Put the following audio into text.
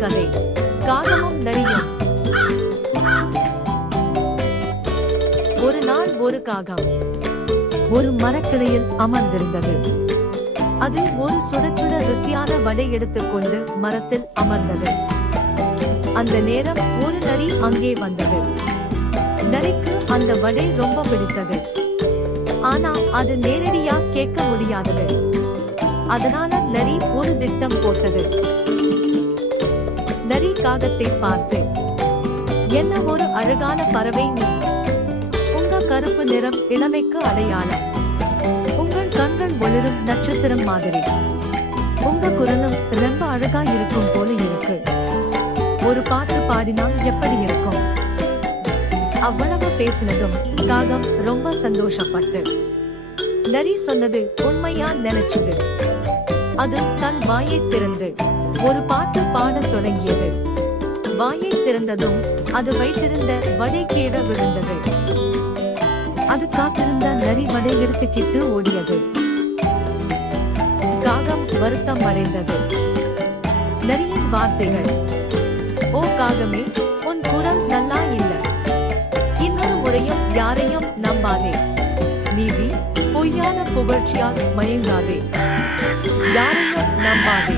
கதை. காகமும் நரியும். ஒரு நாள் ஒரு காகம் ஒரு மரக்கிளையில் அமர்ந்திருந்தது. அது ஒரு சுட சுட ருசியான வடை எடுத்துக்கொண்டு மரத்தில் அமர்ந்தது. அந்த நேரம் ஒரு நரி அங்கே வந்தது. நரிக்கு அந்த வடை ரொம்ப பிடித்தது. ஆனா அது நேரடியா கேட்க முடியாதது. அதனால நரி ஒரு திட்டம் போட்டது. நரி காகத்தை பார்த்து, என்ன ஒரு அழகான பறவை நீ. உங்க கருப்பு நிறம் இளமைக்கு அடையாளம். உங்கள் கண்கள் ஒளிரும் நட்சத்திரம் மாதிரி. உங்க குரலும் ரொம்ப அழகா இருக்கும் போல இருக்கு. ஒரு பாட்டு பாடினால் எப்படி இருக்கும்? அவ்வளவு பேசினதும் காகம் ரொம்ப சந்தோஷப்பட்டு நரி சொன்னது உண்மையா நினைச்சது. அது தன் வாயை திறந்து ஒரு பாட்டு பாடத் தொடங்கியது. வாயை திறந்ததும் அது வைத்திருந்த வடை கீழே விழுந்தது. அது காத்திருந்த நரி வடை எடுத்துக்கிட்டு ஓடியது. காகம் வருத்தம் அடைந்தது. நரியின் வார்த்தைகள், ஓ காகமே, உன் குரல் நல்லா இல்ல. இன்னொரு முறையும் யாரையும் நம்பாதே. நீதி பொய்யான புகழ்ச்சியால் மயங்காதே. யாரையும் நம்பாதே.